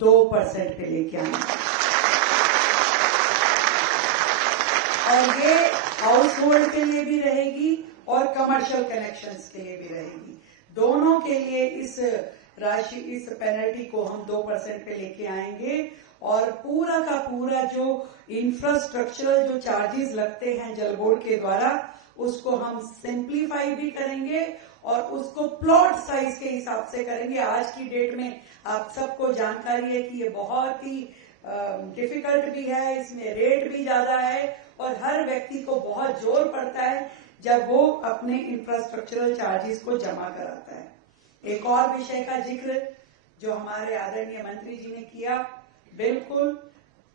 2% पे लेके आएंगे। और ये हाउस होल्ड के लिए भी रहेगी और कमर्शियल कनेक्शंस के लिए भी रहेगी। दोनों के लिए इस राशि, इस पेनल्टी को हम 2% पे लेके आएंगे और पूरा का पूरा जो इंफ्रास्ट्रक्चरल जो चार्जेस लगते हैं जल बोर्ड के द्वारा, उसको हम सिंप्लीफाई भी करेंगे और उसको प्लॉट साइज के हिसाब से करेंगे। आज की डेट में आप सबको जानकारी है कि ये बहुत ही डिफिकल्ट भी है, इसमें रेट भी ज्यादा है और हर व्यक्ति को बहुत जोर पड़ता है जब वो अपने इंफ्रास्ट्रक्चरल चार्जेस को जमा कराता है। एक और विषय का जिक्र जो हमारे आदरणीय मंत्री जी ने किया, बिल्कुल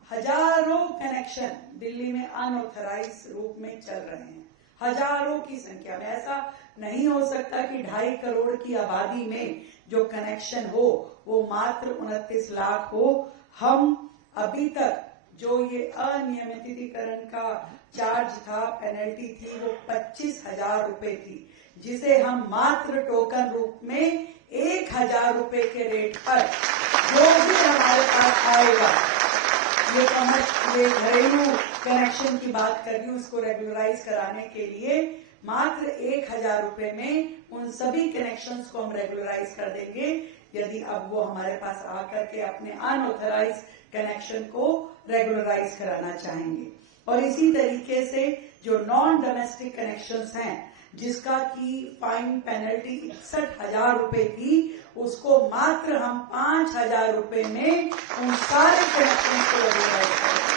हजारों कनेक्शन दिल्ली में अनऑथराइज रूप में चल रहे हैं, हजारों की संख्या में। ऐसा नहीं हो सकता कि 2.5 करोड़ की आबादी में जो कनेक्शन हो वो मात्र 29 लाख हो। हम अभी तक जो ये अनियमितीकरण का चार्ज था, पेनल्टी थी, वो 25,000 रुपए थी, जिसे हम मात्र टोकन रूप में 1,000 रुपए के रेट पर जो भी हमारे पास आएगा, ये घरेलू कनेक्शन की बात कर रही हूँ, उसको रेगुलराइज कराने के लिए मात्र 1,000 रुपए में उन सभी कनेक्शंस को हम रेगुलराइज कर देंगे, यदि अब वो हमारे पास आकर के अपने अनऑथराइज कनेक्शन को रेगुलराइज कराना चाहेंगे। और इसी तरीके से जो नॉन डोमेस्टिक कनेक्शंस हैं, जिसका की फाइन पेनल्टी 61,000 रुपए थी, उसको मात्र हम 5,000 रुपए में उन सारे कनेक्शन को रेगुलराइज करेंगे।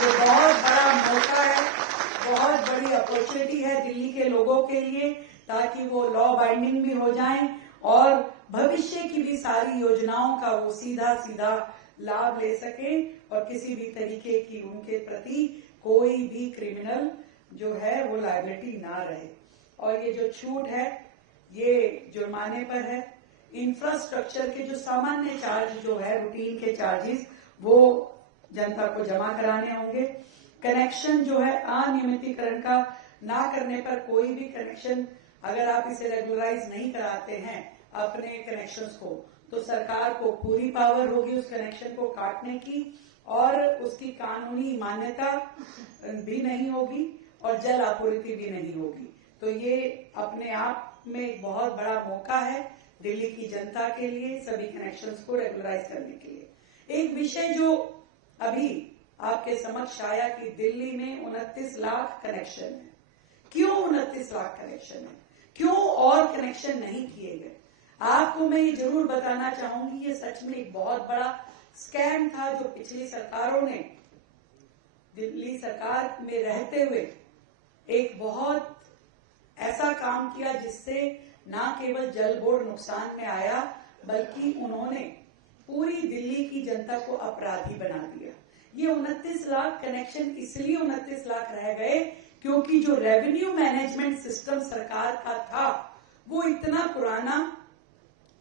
ये बहुत बड़ा मौका है, बहुत बड़ी अपॉर्चुनिटी है दिल्ली के लोगों के लिए, ताकि वो लॉ बाइंडिंग भी हो जाएं और भविष्य की भी सारी योजनाओं का वो सीधा सीधा लाभ ले सके और किसी भी तरीके की उनके प्रति कोई भी क्रिमिनल जो है वो लायबिलिटी ना रहे। और ये जो छूट है ये जुर्माने पर है। इंफ्रास्ट्रक्चर के जो सामान्य चार्ज जो है, रूटीन के चार्जेस, वो जनता को जमा कराने होंगे। कनेक्शन जो है अनियमितीकरण का ना करने पर, कोई भी कनेक्शन अगर आप इसे रेगुलराइज नहीं कराते हैं अपने कनेक्शंस को, तो सरकार को पूरी पावर होगी उस कनेक्शन को काटने की और उसकी कानूनी मान्यता भी नहीं होगी और जल आपूर्ति भी नहीं होगी। तो ये अपने आप में एक बहुत बड़ा मौका है दिल्ली की जनता के लिए, सभी कनेक्शंस को रेगुलराइज करने के लिए। एक विषय जो अभी आपके समक्ष आया कि दिल्ली में 29 लाख कनेक्शन है। क्यों 29 लाख कनेक्शन है? क्यों और कनेक्शन नहीं किए गए? आपको मैं ये जरूर बताना चाहूंगी, ये सच में एक बहुत बड़ा स्कैम था जो पिछली सरकारों ने दिल्ली सरकार में रहते हुए एक बहुत ऐसा काम किया जिससे ना केवल जल बोर्ड नुकसान में आया, बल्कि उन्होंने पूरी दिल्ली की जनता को अपराधी बना दिया। ये 29 लाख कनेक्शन इसलिए 29 लाख रह गए क्योंकि जो रेवेन्यू मैनेजमेंट सिस्टम सरकार का था वो इतना पुराना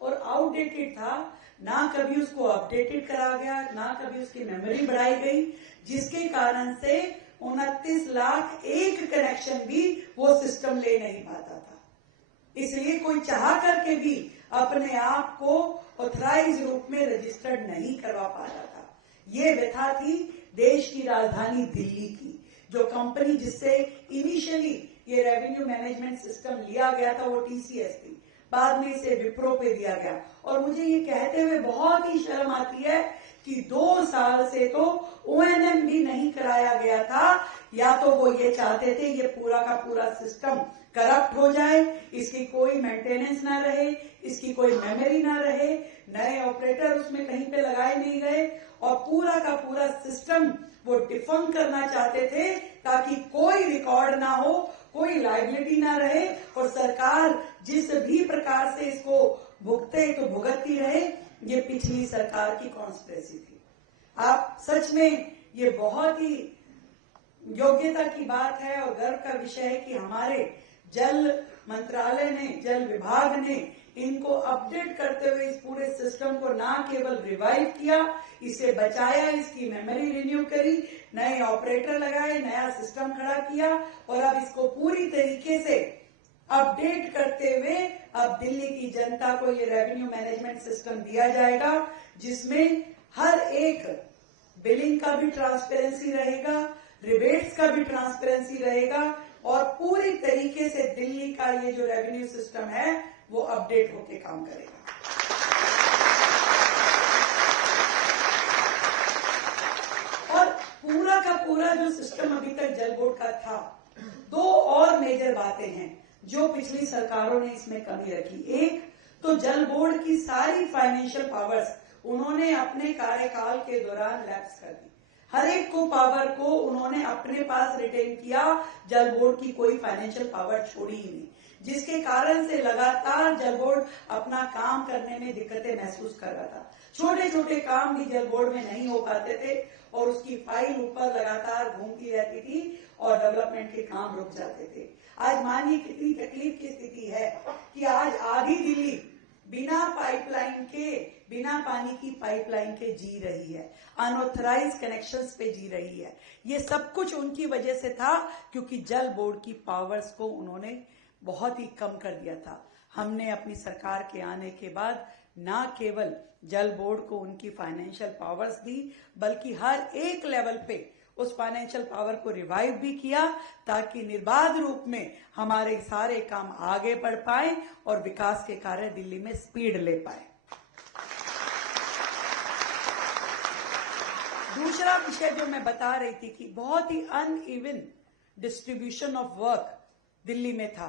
और आउटडेटेड था, ना कभी उसको अपडेटेड करा गया, ना कभी उसकी मेमोरी बढ़ाई गई, जिसके कारण से 29 लाख एक कनेक्शन भी वो सिस्टम ले नहीं पाता था। इसलिए कोई चाह करके भी अपने आप को ऑथराइज रूप में रजिस्टर्ड नहीं करवा पा रहा था। ये व्यथा थी देश की राजधानी दिल्ली की। जो कंपनी जिससे इनिशियली ये रेवेन्यू मैनेजमेंट सिस्टम लिया गया था वो टीसीएस थी, बाद में इसे विप्रो पे दिया गया। और मुझे ये कहते हुए बहुत ही शर्म आती है कि 2 साल से तो ओएनएम भी नहीं कराया गया था। या तो वो ये चाहते थे ये पूरा का पूरा सिस्टम करप्ट हो जाए, इसकी कोई मेंटेनेंस ना रहे, इसकी कोई मेमोरी ना रहे, नए ऑपरेटर उसमें कहीं पे लगाए नहीं गए और पूरा का पूरा सिस्टम वो डिफंक करना चाहते थे ताकि कोई रिकॉर्ड ना हो, कोई लायबिलिटी ना रहे और सरकार जिस भी प्रकार से इसको भुगते तो भुगतती रहे। ये पिछली सरकार की कॉन्स्पिरेसी थी। आप सच में ये बहुत ही योग्यता की बात है और गर्व का विषय है कि हमारे जल मंत्रालय ने, जल विभाग ने इनको अपडेट करते हुए इस पूरे सिस्टम को ना केवल रिवाइव किया, इसे बचाया, इसकी मेमोरी रिन्यू करी, नए ऑपरेटर लगाए, नया सिस्टम खड़ा किया और अब इसको पूरी तरीके से अपडेट करते हुए अब दिल्ली की जनता को ये रेवेन्यू मैनेजमेंट सिस्टम दिया जाएगा, जिसमें हर एक बिलिंग का भी ट्रांसपेरेंसी रहेगा, रिबेट्स का भी ट्रांसपेरेंसी रहेगा और पूरी तरीके से दिल्ली का ये जो रेवेन्यू सिस्टम है वो अपडेट होके काम करेगा। और पूरा का पूरा जो सिस्टम अभी तक जल बोर्ड का था, दो और मेजर बातें हैं जो पिछली सरकारों ने इसमें कमी रखी। एक तो जल बोर्ड की सारी फाइनेंशियल पावर्स उन्होंने अपने कार्यकाल के दौरान लैप्स कर दी। हर एक को पावर को उन्होंने अपने पास रिटेन किया, जल बोर्ड की कोई फाइनेंशियल पावर छोड़ी ही नहीं, जिसके कारण से लगातार जल बोर्ड अपना काम करने में दिक्कतें महसूस कर रहा था। छोटे छोटे काम भी जल बोर्ड में नहीं हो पाते थे और उसकी फाइल ऊपर लगातार घूमती रहती थी और डेवलपमेंट के काम रुक जाते थे। आज मानिए कितनी तकलीफ की स्थिति है कि आज आधी दिल्ली बिना पाइपलाइन के, बिना पानी की पाइपलाइन के जी रही है, अनऑथराइज कनेक्शंस पे जी रही है। ये सब कुछ उनकी वजह से था क्योंकि जल बोर्ड की पावर्स को उन्होंने बहुत ही कम कर दिया था। हमने अपनी सरकार के आने के बाद ना केवल जल बोर्ड को उनकी फाइनेंशियल पावर्स दी, बल्कि हर एक लेवल पे उस फाइनेंशियल पावर को रिवाइव भी किया ताकि निर्बाध रूप में हमारे सारे काम आगे बढ़ पाए और विकास के कार्य दिल्ली में स्पीड ले पाए। दूसरा विषय जो मैं बता रही थी कि बहुत ही uneven distribution of work Delhi में था।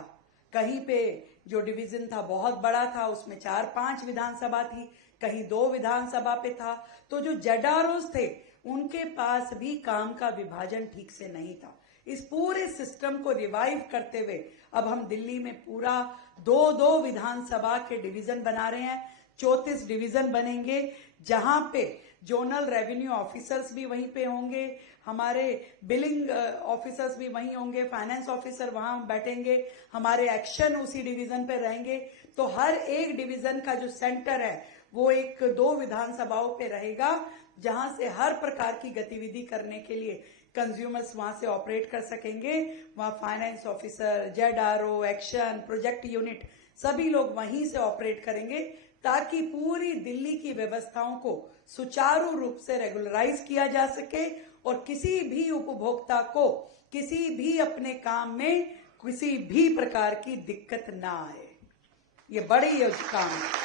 कहीं पे जो डिवीजन था बहुत बड़ा था, उसमें 4-5 विधानसभा थी, कहीं 2 विधानसभा पे था। तो जो जेडआरओज थे उनके पास भी काम का विभाजन ठीक से नहीं था। इस पूरे सिस्टम को रिवाइव करते हुए अब हम दिल्ली में पूरा 2-2 विधानसभा के डिवीजन बना रहे हैं। 34 डिवीजन बनेंगे जहां पे जोनल रेवेन्यू ऑफिसर्स भी वहीं पे होंगे, हमारे बिलिंग ऑफिसर्स भी वहीं होंगे, फाइनेंस ऑफिसर वहां बैठेंगे, हमारे एक्शन उसी डिवीजन पे रहेंगे। तो हर एक डिवीजन का जो सेंटर है वो 1-2 विधानसभाओं पे रहेगा, जहां से हर प्रकार की गतिविधि करने के लिए कंज्यूमर्स वहां से ऑपरेट कर सकेंगे। वहां finance officer, ZRO, action, project unit सभी लोग वहीं से ऑपरेट करेंगे ताकि पूरी दिल्ली की व्यवस्थाओं को सुचारू रूप से रेगुलराइज किया जा सके और किसी भी उपभोक्ता को किसी भी अपने काम में किसी भी प्रकार की दिक्कत ना आए। ये बड़ी काम है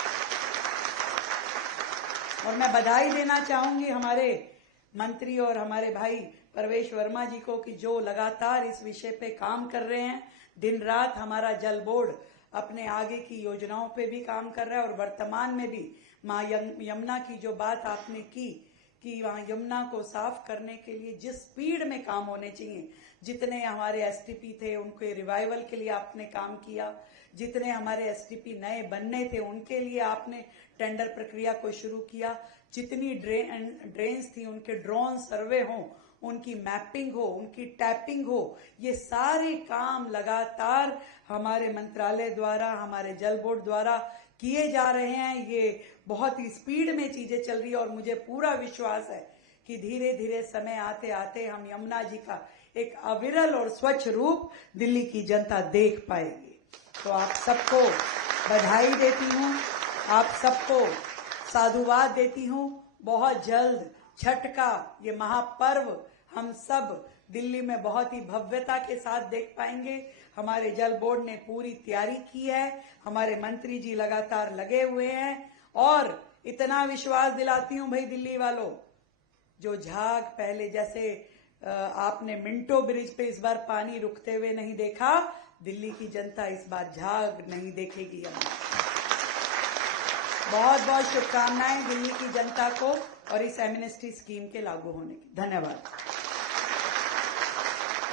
और मैं बधाई देना चाहूंगी हमारे मंत्री और हमारे भाई परवेश वर्मा जी को कि जो लगातार इस विषय पे काम कर रहे हैं। दिन रात हमारा जल बोर्ड अपने आगे की योजनाओं पे भी काम कर रहा है और वर्तमान में भी मां यमुना की जो बात आपने की कि वहां यमुना को साफ करने के लिए जिस स्पीड में काम होने चाहिए, जितने हमारे एसटीपी थे उनके रिवाइवल के लिए आपने काम किया, जितने हमारे एसटीपी नए बनने थे उनके लिए आपने टेंडर प्रक्रिया को शुरू किया, जितनी ड्रेन्स थी उनके ड्रोन सर्वे हो, उनकी मैपिंग हो, उनकी टैपिंग हो, ये सारे काम लगातार हमारे मंत्रालय द्वारा, हमारे जल बोर्ड द्वारा किए जा रहे हैं। ये बहुत ही स्पीड में चीजें चल रही है और मुझे पूरा विश्वास है कि धीरे धीरे समय आते आते हम यमुना जी का एक अविरल और स्वच्छ रूप दिल्ली की जनता देख पाएगी। तो आप सबको बधाई देती हूँ, आप सबको साधुवाद देती हूँ। बहुत जल्द छठ का ये महापर्व हम सब दिल्ली में बहुत ही भव्यता के साथ देख पाएंगे। हमारे जल बोर्ड ने पूरी तैयारी की है, हमारे मंत्री जी लगातार लगे हुए हैं और इतना विश्वास दिलाती हूँ भाई दिल्ली वालों, जो झाग पहले जैसे आपने मिंटो ब्रिज पे इस बार पानी रुकते हुए नहीं देखा, दिल्ली की जनता इस बार झाग नहीं देखेगी। बहुत बहुत शुभकामनाएं दिल्ली की जनता को और इस एमनेस्टी स्कीम के लागू होने की। धन्यवाद।